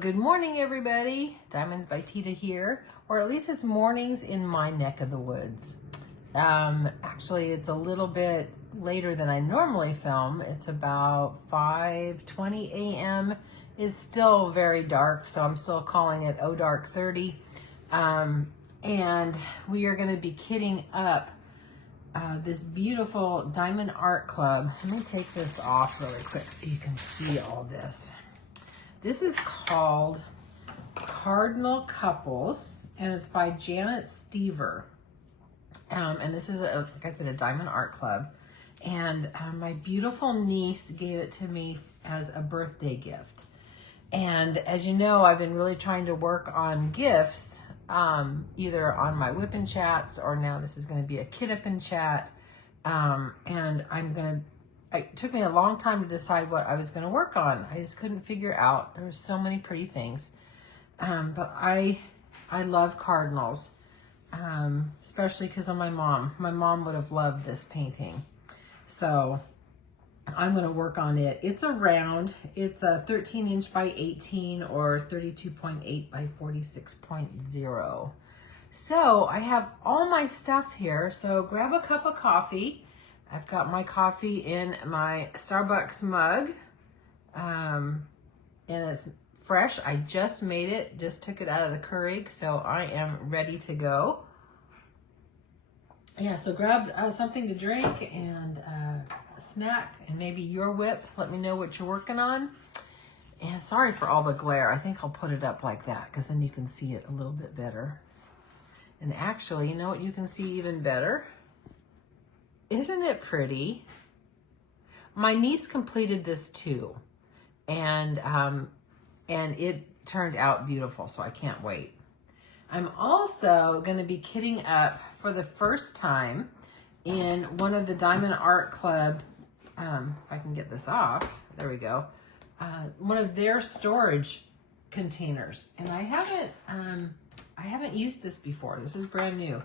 Good morning, everybody. Diamonds by Teeda here, or at least it's mornings in my neck of the woods. Actually, it's a little bit later than I normally film. It's about 5:20 a.m. It's still very dark, so I'm still calling it Oh Dark 30. And we are going to be kitting up this beautiful Diamond Art Club. Let me take this off really quick so you can see all this. This is called Cardinal Couples, and it's by Janet Stever. And this is, like I said, a Diamond Art Club. And my beautiful niece gave it to me as a birthday gift. And as you know, I've been really trying to work on gifts, either on my whip and chats, or now this is going to be a kit up and chat. And it took me a long time to decide what I was going to work on. I just couldn't figure out. There were so many pretty things. But I love cardinals, especially because of my mom. My mom would have loved this painting. So I'm going to work on it. It's a round. It's a 13 inch by 18 or 32.8 by 46.0. So I have all my stuff here. So grab a cup of coffee. I've got my coffee in my Starbucks mug, and it's fresh. I just made it, just took it out of the Keurig, so I am ready to go. Yeah, so grab something to drink and a snack and maybe your whip. Let me know what you're working on. And sorry for all the glare. I think I'll put it up like that because then you can see it a little bit better. And actually, you know what you can see even better? Isn't it pretty? My niece completed this too, and it turned out beautiful, so I can't wait. I'm also going to be kitting up for the first time in one of the Diamond Art Club, if I can get this off, there we go, one of their storage containers. And I haven't used this before. This is brand new.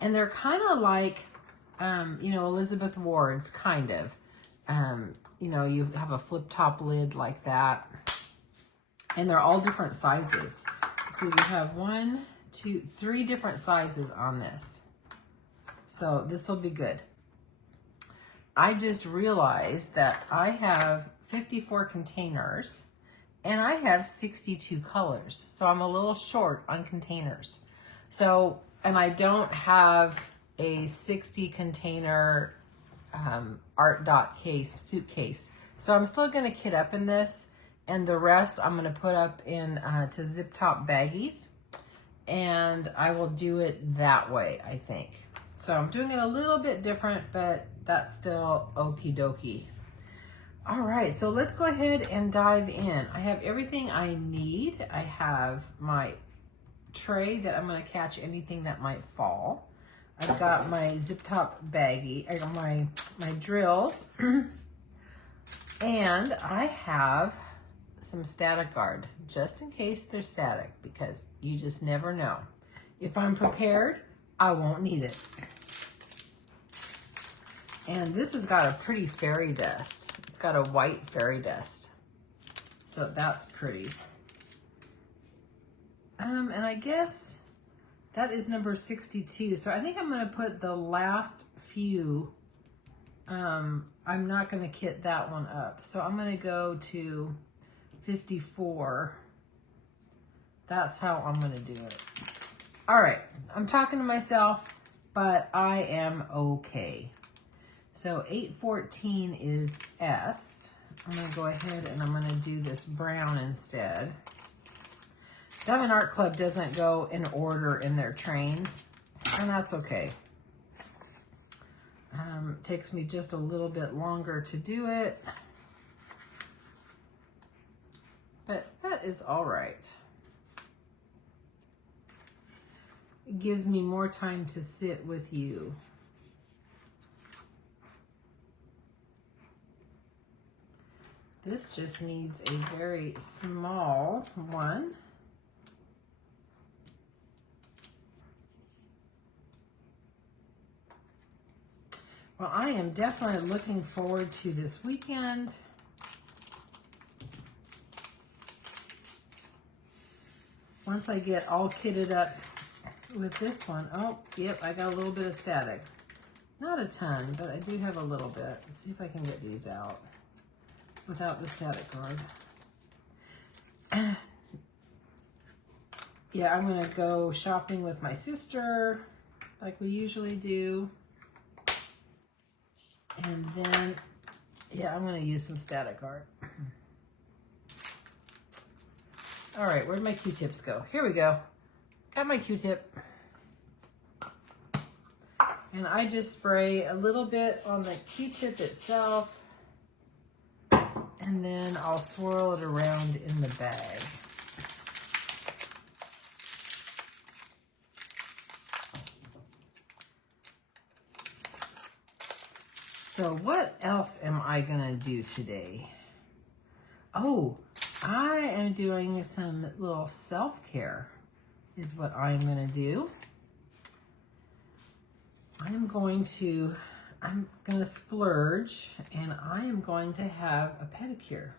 And they're kind of like, you know, Elizabeth Ward's kind of, you know, you have a flip top lid like that, and they're all different sizes. So you have 1, 2, 3 different sizes on this. So this will be good. I just realized that I have 54 containers and I have 62 colors. So I'm a little short on containers. So, and I don't have a 60 container art dot case suitcase. So I'm still going to kit up in this, and the rest I'm going to put up in to zip top baggies, and I will do it that way, I think. So I'm doing it a little bit different, but that's still okie dokie. All right, so let's go ahead and dive in. I have everything I need. I have my tray that I'm going to catch anything that might fall. I've got my zip top baggie, I got my drills, and I have some static guard, just in case they're static, because you just never know. If I'm prepared, I won't need it. And this has got a pretty fairy dust. It's got a white fairy dust, so that's pretty. And I guess that is number 62. So I think I'm going to put the last few. I'm not going to kit that one up. So I'm going to go to 54. That's how I'm going to do it. All right. I'm talking to myself, but I am okay. So 814 is S. I'm going to go ahead and I'm going to do this brown instead. Diamond Art Club doesn't go in order in their trains, and that's okay. Takes me just a little bit longer to do it, but that is all right. It gives me more time to sit with you. This just needs a very small one. Well, I am definitely looking forward to this weekend. once I get all kitted up with this one, oh, yep, I got a little bit of static. Not a ton, but I do have a little bit. Let's see if I can get these out without the static guard. Yeah, I'm gonna go shopping with my sister like we usually do. And then, yeah, I'm gonna use some static art. All right, where'd my Q-tips go? Here we go. Got my Q-tip. And I just spray a little bit on the Q-tip itself, and then I'll swirl it around in the bag. So what else am I gonna do today? Oh, I am doing some little self-care is what I'm gonna do. I'm gonna splurge, and I am going to have a pedicure.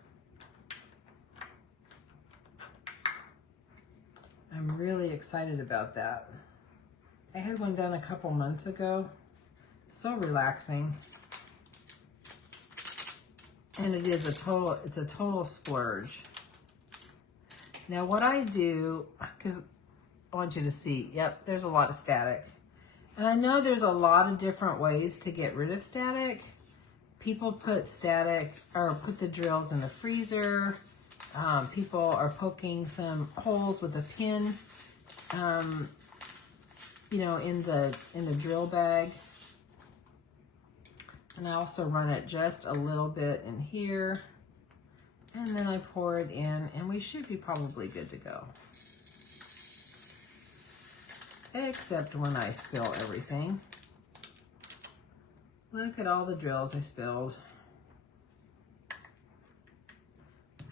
I'm really excited about that. I had one done a couple months ago. So relaxing. And it's a total splurge. Now what I do, because I want you to see, yep, there's a lot of static. And I know there's a lot of different ways to get rid of static. People put static, or put the drills in the freezer. People are poking some holes with a pin, you know, in the drill bag. And I also run it just a little bit in here. And then I pour it in, and we should be probably good to go. Except when I spill everything. Look at all the drills I spilled.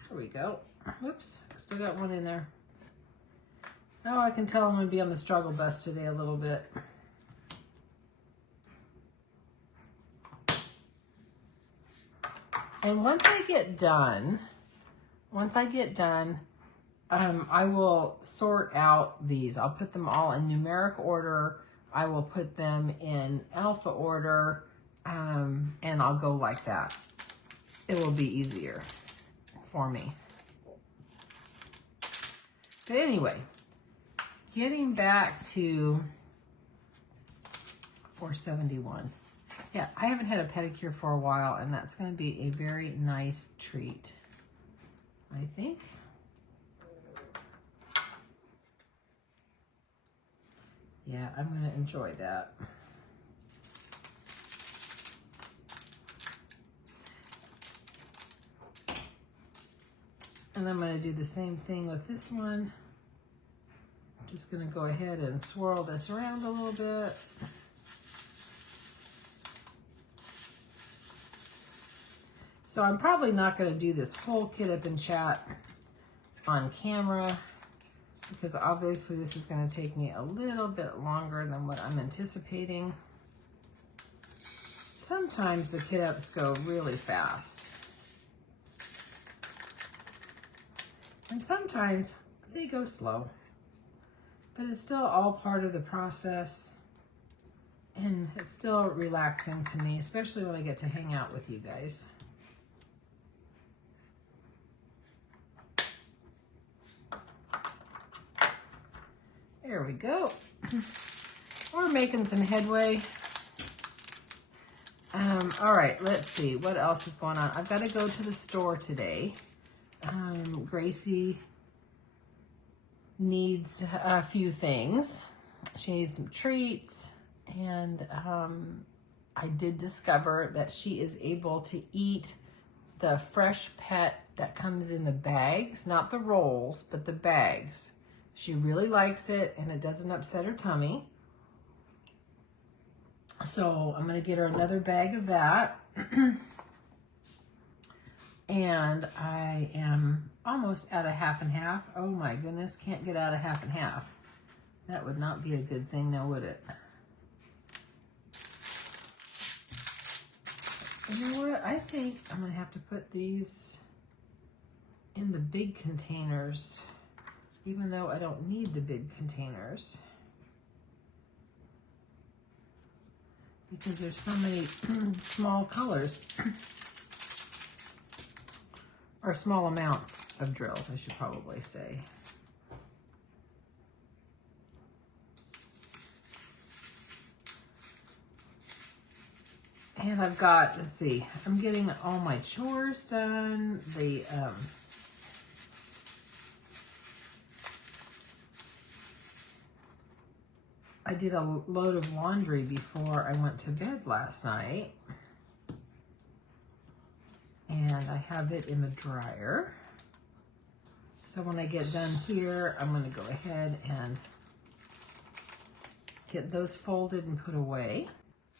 There we go. Whoops, still got one in there. Oh, I can tell I'm gonna be on the struggle bus today a little bit. And once I get done, I will sort out these. I'll put them all in numeric order. I will put them in alpha order, and I'll go like that. It will be easier for me. But anyway, getting back to 471. Yeah, I haven't had a pedicure for a while, and that's going to be a very nice treat, I think. Yeah, I'm going to enjoy that. And I'm going to do the same thing with this one. I'm just going to go ahead and swirl this around a little bit. So I'm probably not going to do this whole kit up and chat on camera, because obviously this is going to take me a little bit longer than what I'm anticipating. Sometimes the kit ups go really fast. And sometimes they go slow. But it's still all part of the process. And it's still relaxing to me, especially when I get to hang out with you guys. There we go. We're making some headway. All right, let's see. What else is going on? I've got to go to the store today. Gracie needs a few things. She needs some treats. And I did discover that she is able to eat the fresh pet that comes in the bags, not the rolls, but the bags. She really likes it, and it doesn't upset her tummy. So I'm going to get her another bag of that. And I am almost out of half and half. Oh my goodness, can't get out of half and half. That would not be a good thing now, would it? You know what? I think I'm going to have to put these in the big containers. even though I don't need the big containers. Because there's so many small colors, or small amounts of drills, I should probably say. And I've got, let's see, I'm getting all my chores done. I did a load of laundry before I went to bed last night. And I have it in the dryer. So when I get done here, I'm going to go ahead and get those folded and put away.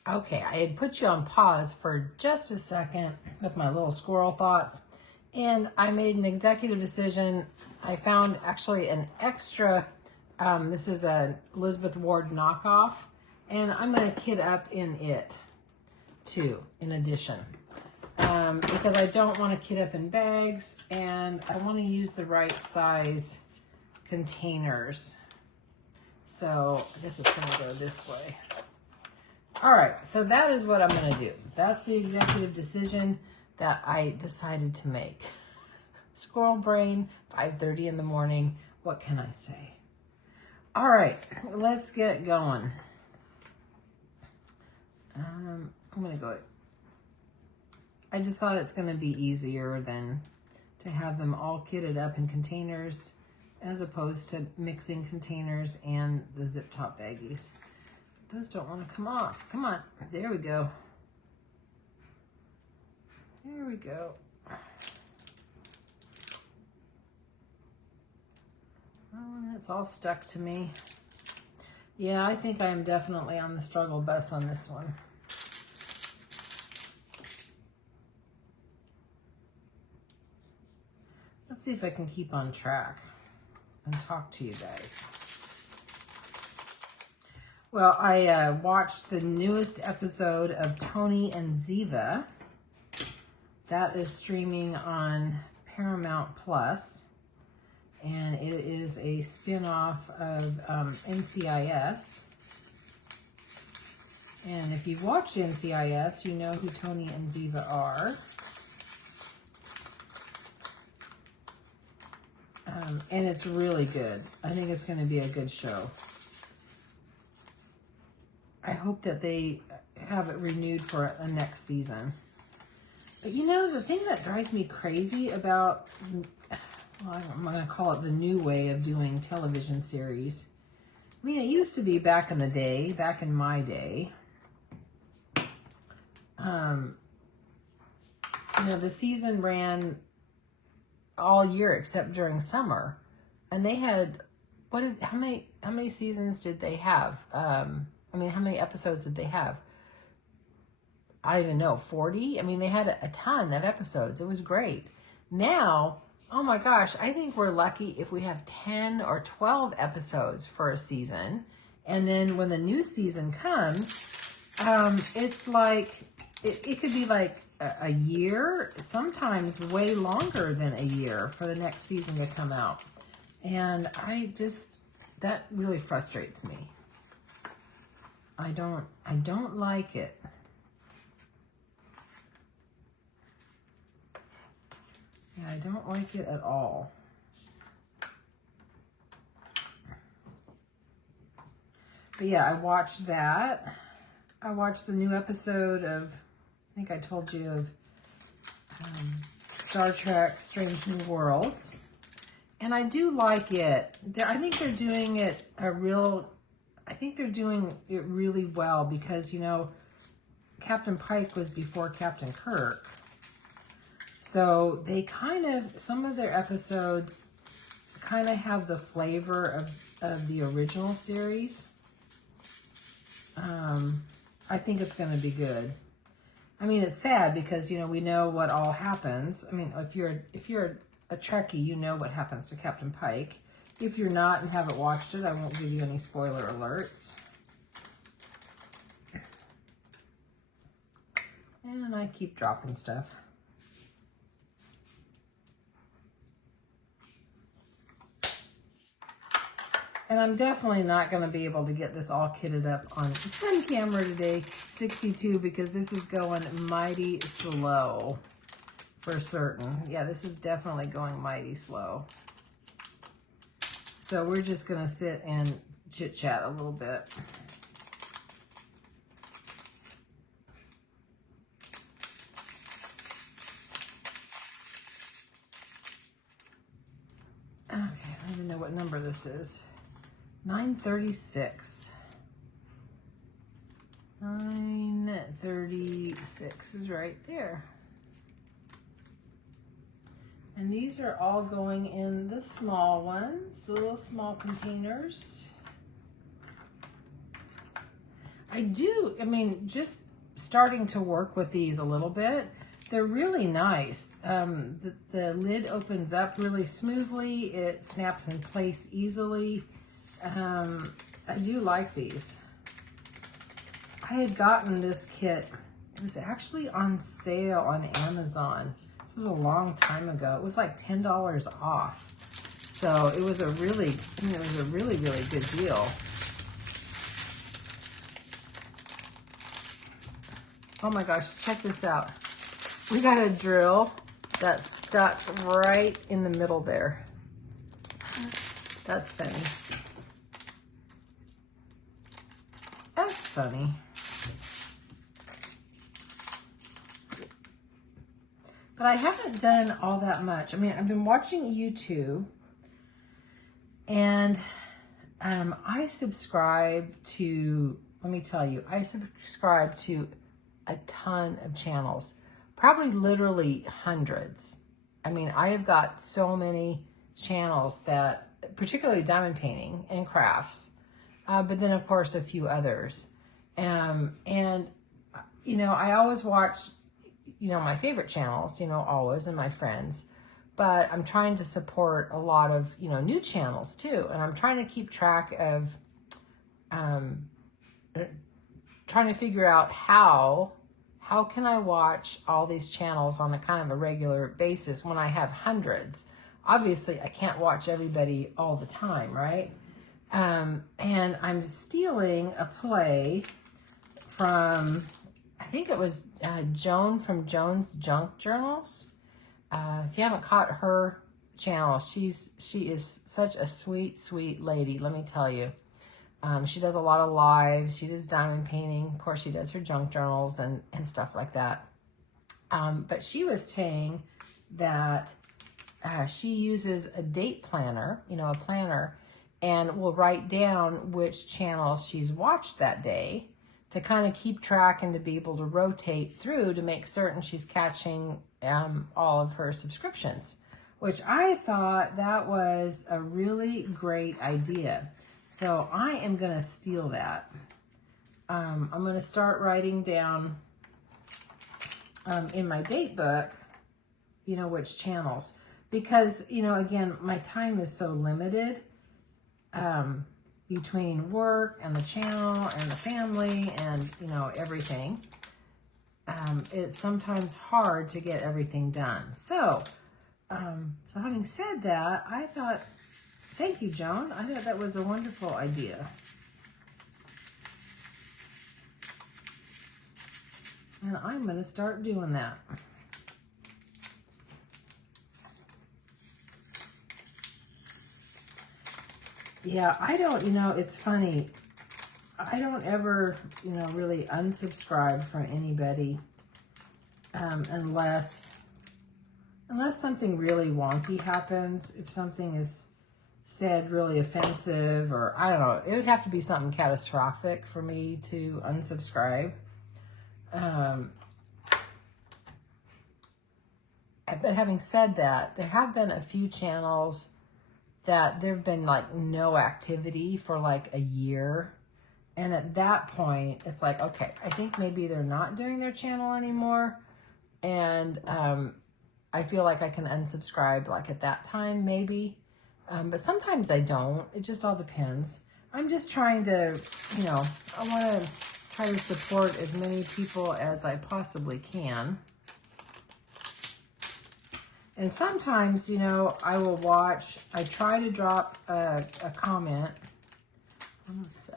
Okay, I had put you on pause for just a second with my little squirrel thoughts, and I made an executive decision. I found actually an extra, this is a Elizabeth Ward knockoff, and I'm going to kit up in it too, in addition. Because I don't want to kit up in bags, and I want to use the right size containers. So I guess it's going to go this way. All right, so that is what I'm going to do. That's the executive decision that I decided to make. Squirrel brain, 5:30 in the morning. What can I say? All right, let's get going. I'm going to go. I just thought it's going to be easier than to have them all kitted up in containers as opposed to mixing containers and the zip top baggies. Those don't want to come off. Come on. There we go. There we go. Oh, that's all stuck to me. Yeah, I think I am definitely on the struggle bus on this one. Let's see if I can keep on track and talk to you guys. Well, I watched the newest episode of Tony and Ziva. That is streaming on Paramount Plus, and it is a spin-off of NCIS. And if you've watched NCIS, you know who Tony and Ziva are. And it's really good. I think it's going to be a good show. I hope that they have it renewed for a next season. But you know, the thing that drives me crazy about, well, I'm going to call it the new way of doing television series. I mean, it used to be back in the day, back in my day. You know, the season ran all year except during summer. And they had, how many seasons did they have? I mean, how many episodes did they have? I don't even know, 40? I mean, they had a ton of episodes. It was great. Now, oh my gosh, I think we're lucky if we have 10 or 12 episodes for a season. And then when the new season comes, it's like, it could be like a year, sometimes way longer than a year for the next season to come out. And that really frustrates me. I don't like it. Yeah, I don't like it at all. But yeah, I watched that. I watched the new episode of, I think I told you, of Star Trek Strange New Worlds. And I do like it. I think they're doing it really well because, you know, Captain Pike was before Captain Kirk. So they some of their episodes kind of have the flavor of the original series. I think it's going to be good. I mean, it's sad because, you know, we know what all happens. I mean, if you're a Trekkie, you know what happens to Captain Pike. If you're not and haven't watched it, I won't give you any spoiler alerts. And I keep dropping stuff. And I'm definitely not going to be able to get this all kitted up on camera today, 62, because this is going mighty slow for certain. Yeah, this is definitely going mighty slow. So we're just going to sit and chit-chat a little bit. Okay, I don't even know what number this is. 936. 936 is right there. And these are all going in the small ones, the little small containers. I mean, just starting to work with these a little bit. They're really nice. The lid opens up really smoothly. It snaps in place easily. I do like these. I had gotten this kit. It was actually on sale on Amazon. It was a long time ago. It was like $10 off. So it was a really, really good deal. Oh my gosh, check this out. We got a drill that's stuck right in the middle there. That's funny. That's funny. But I haven't done all that much. I mean, I've been watching YouTube, and I subscribe to, let me tell you, I subscribe to a ton of channels, probably literally hundreds. I mean, I have got so many channels that, particularly diamond painting and crafts, but then of course a few others. And, you know, I always watch, you know, my favorite channels, you know, always, and my friends, but I'm trying to support a lot of, you know, new channels too. And I'm trying to keep track of, trying to figure out how can I watch all these channels on a kind of a regular basis when I have hundreds. Obviously, I can't watch everybody all the time, right? And I'm stealing a play from, I think it was Joan from Joan's Junk Journals. If you haven't caught her channel, she is such a sweet, sweet lady, let me tell you. She does a lot of lives. She does diamond painting. Of course, she does her junk journals and stuff like that. But she was saying that she uses a date planner, you know, a planner, and will write down which channels she's watched that day to kind of keep track and to be able to rotate through to make certain she's catching all of her subscriptions, which I thought that was a really great idea. So I am going to steal that. I'm going to start writing down in my date book, you know, which channels. Because, you know, again, my time is so limited between work and the channel and the family and, you know, everything. It's sometimes hard to get everything done. So having said that, I thought, thank you, Joan. I thought that was a wonderful idea. And I'm going to start doing that. Yeah, I don't, you know, it's funny. I don't ever, you know, really unsubscribe from anybody unless something really wonky happens. If something is said really offensive, or I don't know, it would have to be something catastrophic for me to unsubscribe. But having said that, there have been a few channels that there have been like no activity for like a year. And at that point, it's like, okay, I think maybe they're not doing their channel anymore. And I feel like I can unsubscribe like at that time, maybe. But sometimes I don't. It just all depends. I'm just trying to, you know, I want to try to support as many people as I possibly can. And sometimes, you know, I will watch, I try to drop a comment almost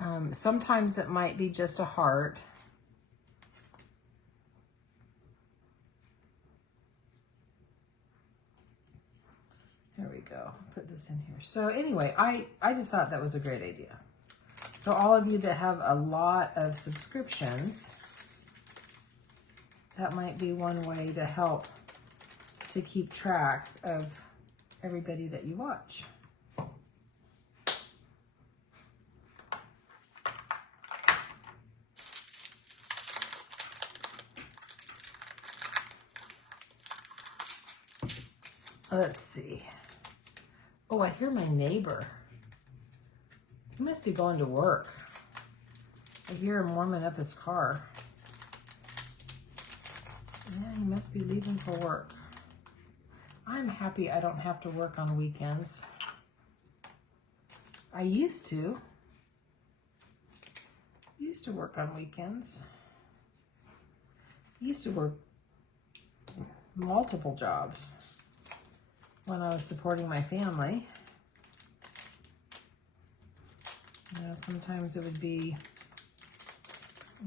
7. Sometimes it might be just a heart. There we go. Put this in here. So anyway, I just thought that was a great idea. So all of you that have a lot of subscriptions, that might be one way to help to keep track of everybody that you watch. Let's see. Oh, I hear my neighbor. He must be going to work. I hear him warming up his car. Yeah, he must be leaving for work. I'm happy I don't have to work on weekends. I used to. Used to work on weekends. Used to work multiple jobs when I was supporting my family. You know, sometimes it would be,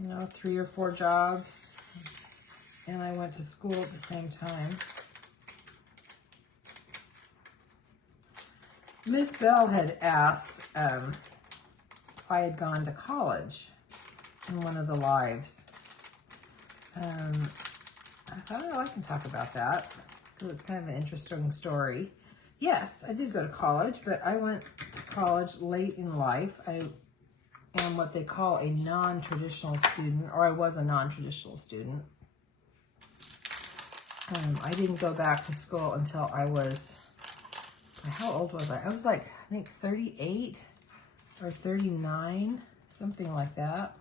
you know, 3 or 4 jobs, and I went to school at the same time. Miss Bell had asked if I had gone to college in one of the lives. I thought, oh, I can talk about that because it's kind of an interesting story. Yes, I did go to college, but I went to college late in life. I am what they call a non-traditional student, or I was a non-traditional student. I didn't go back to school until I was, how old was I? I was like, I think 38 or 39, something like that.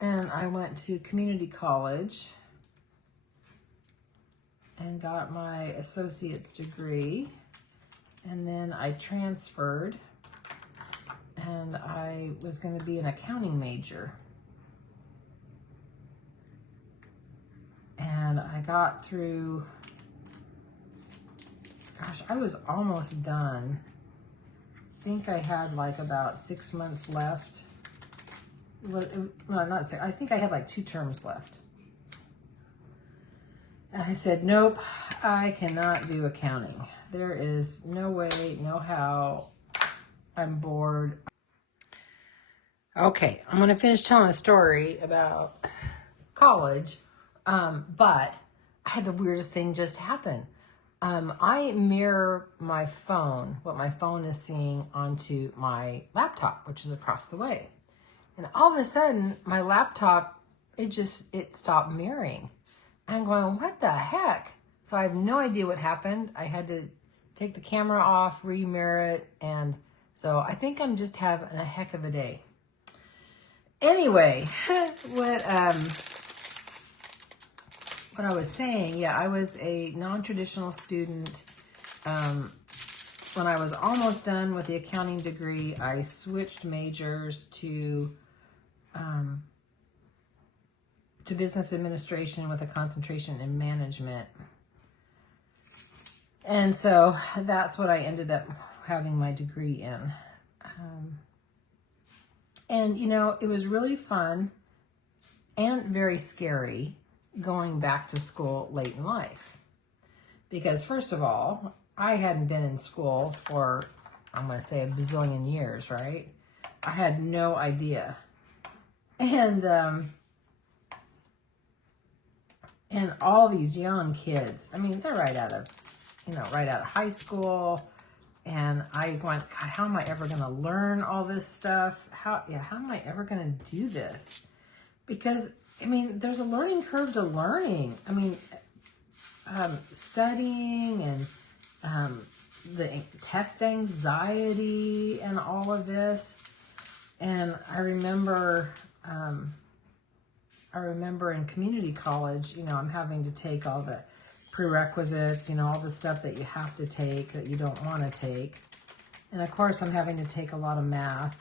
And I went to community college and got my associate's degree. And then I transferred, and I was going to be an accounting major. And I got through, gosh, I was almost done. I think I had like about 6 months left. No, not 6. I think I had like 2 terms left. And I said, nope, I cannot do accounting. There is no way, no how. I'm bored. Okay, I'm going to finish telling a story about college. But I had the weirdest thing just happen. I mirror my phone, what my phone is seeing, onto my laptop, which is across the way. And all of a sudden, my laptop, it stopped mirroring. And I'm going, what the heck? So I have no idea what happened. I had to take the camera off, re-mirror it. And so I think I'm just having a heck of a day. Anyway, what I was saying, yeah, I was a non-traditional student. When I was almost done with the accounting degree, I switched majors to business administration with a concentration in management. And so that's what I ended up having my degree in. And, you know, it was really fun and very scary going back to school late in life. Because first of all, I hadn't been in school for, I'm going to say, a bazillion years, right? I had no idea. And all these young kids, I mean, they're right out of high school. And I went, God, how am I ever going to learn all this stuff? How am I ever going to do this? Because, I mean, there's a learning curve to learning. I mean, studying and the test anxiety and all of this. And I remember in community college, you know, I'm having to take all the prerequisites, you know, all the stuff that you have to take that you don't want to take. And of course, I'm having to take a lot of math.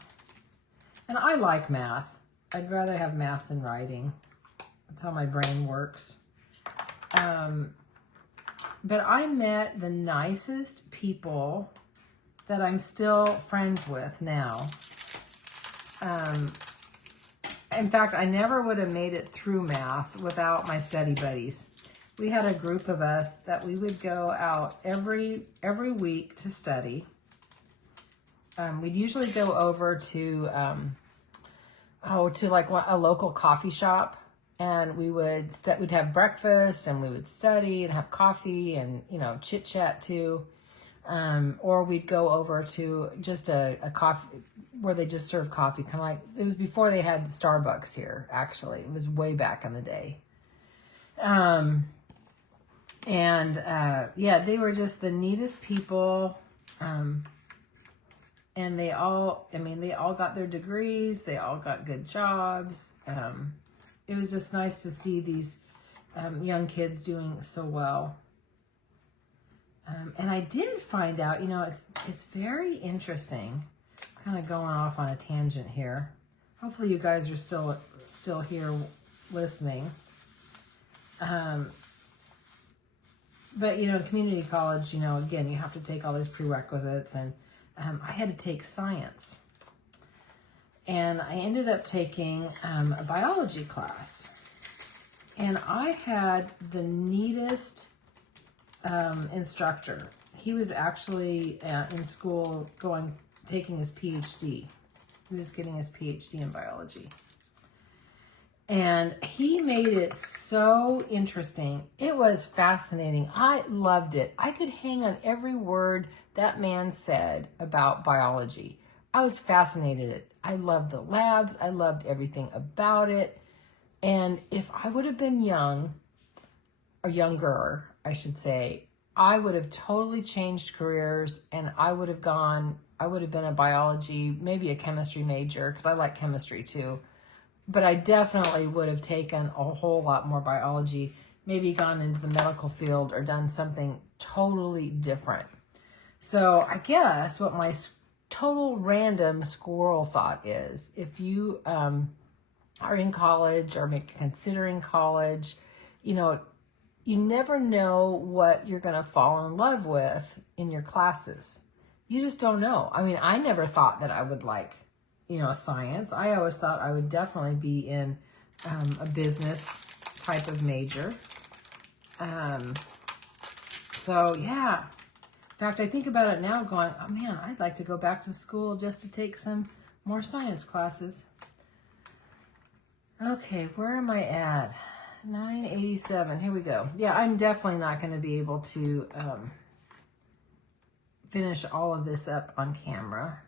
And I like math. I'd rather have math than writing. That's how my brain works. But I met the nicest people that I'm still friends with now. In fact, I never would have made it through math without my study buddies. We had a group of us that we would go out every week to study. We'd usually go over to like a local coffee shop, and we'd have breakfast, and we would study and have coffee and, you know, chit chat too. Or we'd go over to just a coffee where they just serve coffee, kind of like, it was before they had Starbucks here, actually. It was way back in the day. Yeah, they were just the neatest people. And they all got their degrees. They all got good jobs. It was just nice to see these young kids doing so well. And I did find out, you know, it's very interesting. Kind of going off on a tangent here. Hopefully you guys are still here listening. But, you know, community college, you know, again, you have to take all these prerequisites, and I had to take science. And I ended up taking a biology class. And I had the neatest instructor. He was actually in school taking his PhD. He was getting his PhD in biology. And he made it so interesting. It was fascinating. I loved it. I could hang on every word that man said about biology. I was fascinated. I loved the labs. I loved everything about it. And if I would have been young, or younger, I should say, I would have totally changed careers, and I would have been a biology, maybe a chemistry major, because I like chemistry too. But I definitely would have taken a whole lot more biology, maybe gone into the medical field or done something totally different. So I guess what my total random squirrel thought is, if you are in college or considering college, you know, you never know what you're going to fall in love with in your classes. You just don't know. I mean, I never thought that I would like, you know, science. I always thought I would definitely be in a business type of major. So yeah. In fact, I think about it now going, oh man, I'd like to go back to school just to take some more science classes. Okay, where am I at? 987. Here we go. Yeah, I'm definitely not going to be able to finish all of this up on camera.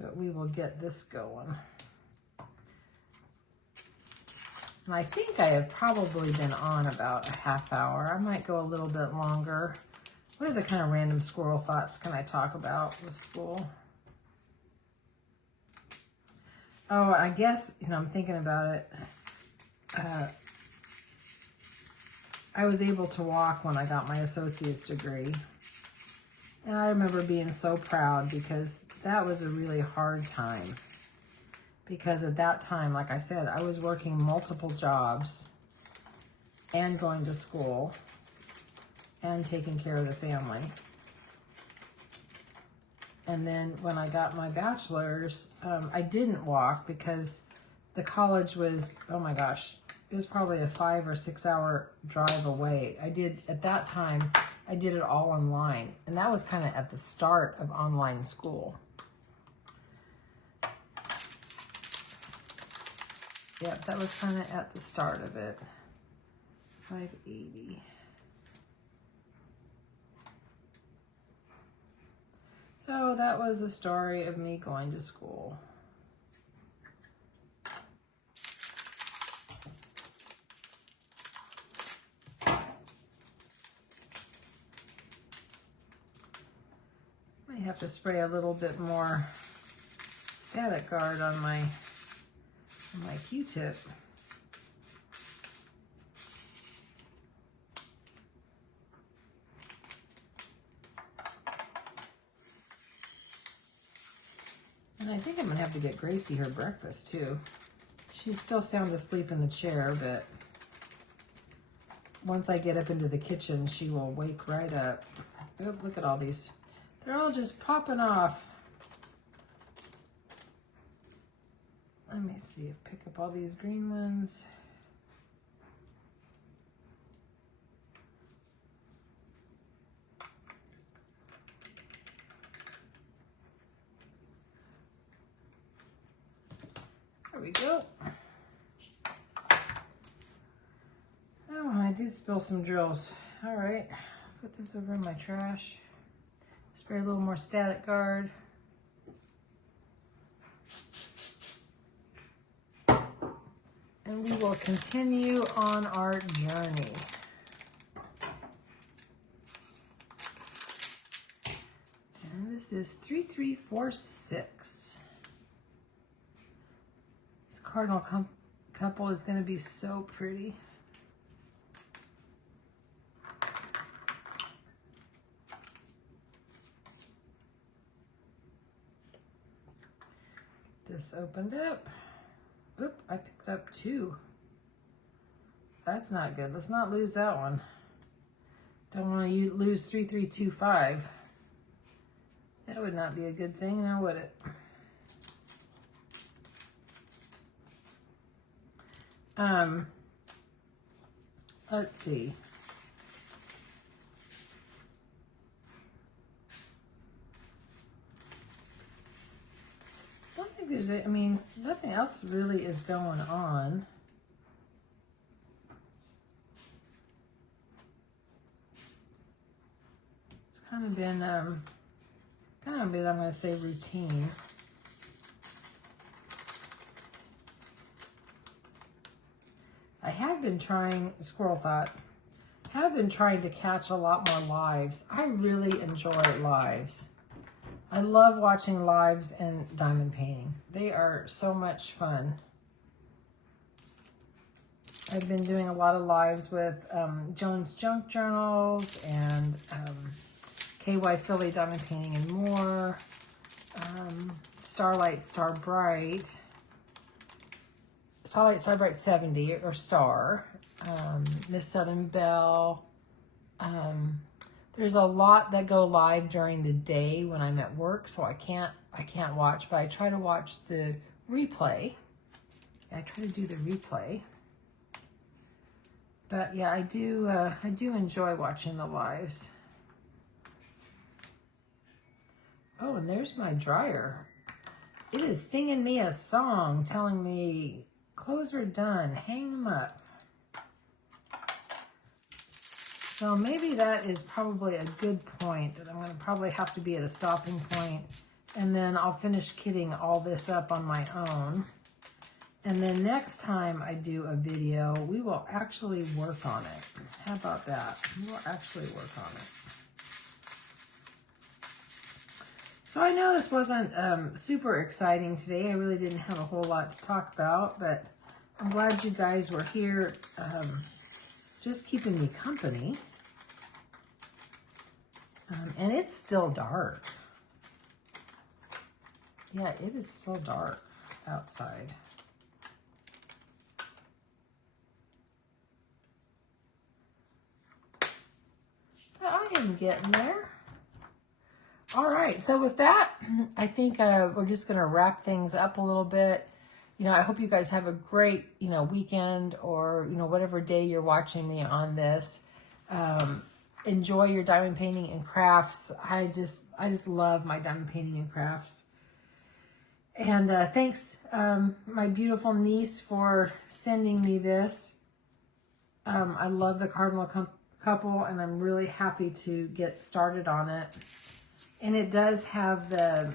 But we will get this going. And I think I have probably been on about a half hour. I might go a little bit longer. What other kind of random squirrel thoughts can I talk about with school? Oh, I guess, you know, I'm thinking about it. I was able to walk when I got my associate's degree. And I remember being so proud, because that was a really hard time. Because at that time, like I said, I was working multiple jobs and going to school and taking care of the family. And then when I got my bachelor's, I didn't walk because the college was, oh my gosh, it was probably a 5 or 6 hour drive away. At that time, I did it all online. And that was kind of at the start of online school. Yep, that was kind of at the start of it. 580. So that was the story of me going to school. Might have to spray a little bit more static guard on my Q-tip. And I think I'm gonna have to get Gracie her breakfast too. She's still sound asleep in the chair, but once I get up into the kitchen, she will wake right up. Oh, look at all these. They're all just popping off. Let me see, pick up all these green ones. There we go. Oh, I did spill some drills. All right, put this over in my trash. Spray a little more Static Guard. And we will continue on our journey. And this is 3346. This Cardinal couple is going to be so pretty. This opened up. Oop, I picked up 2. That's not good. Let's not lose that one. Don't want to lose 3325. That would not be a good thing, now would it? Let's see. I don't think there's I mean, nothing else really is going on. It's kind of been, I'm going to say routine. I have been trying, Squirrel Thought, have been trying to catch a lot more lives. I really enjoy lives. I love watching lives and diamond painting. They are so much fun. I've been doing a lot of lives with Jones Junk Journals and KY Philly Diamond Painting and more. Starlight Star Bright. Starlight Star Bright 70 or Star. Miss Southern Belle. There's a lot that go live during the day when I'm at work, so I can't watch, but I try to watch the replay. I try to do the replay. But yeah, I do enjoy watching the lives. Oh, and there's my dryer. It is singing me a song telling me clothes are done, hang them up. So maybe that is probably a good point, that I'm going to probably have to be at a stopping point, and then I'll finish kitting all this up on my own. And then next time I do a video, we will actually work on it. How about that? We'll actually work on it. So I know this wasn't super exciting today. I really didn't have a whole lot to talk about, but I'm glad you guys were here just keeping me company. And it's still dark. Yeah, it is still dark outside. But I am getting there. All right, so with that, I think we're just going to wrap things up a little bit. You know, I hope you guys have a great, weekend, or, whatever day you're watching me on this. Enjoy your diamond painting and crafts. I just love my diamond painting and crafts. And thanks, my beautiful niece, for sending me this. I love the Cardinal couple, and I'm really happy to get started on it. And it does have the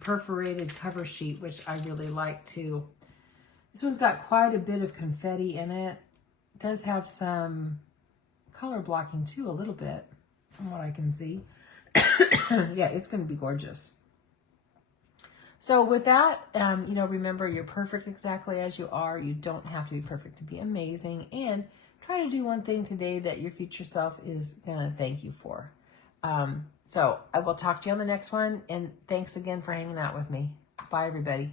perforated cover sheet, which I really like too. This one's got quite a bit of confetti in it. It does have some color blocking too, a little bit, from what I can see. Yeah, it's going to be gorgeous. So with that, remember, you're perfect exactly as you are. You don't have to be perfect to be amazing. And try to do one thing today that your future self is going to thank you for. So I will talk to you on the next one. And thanks again for hanging out with me. Bye, everybody.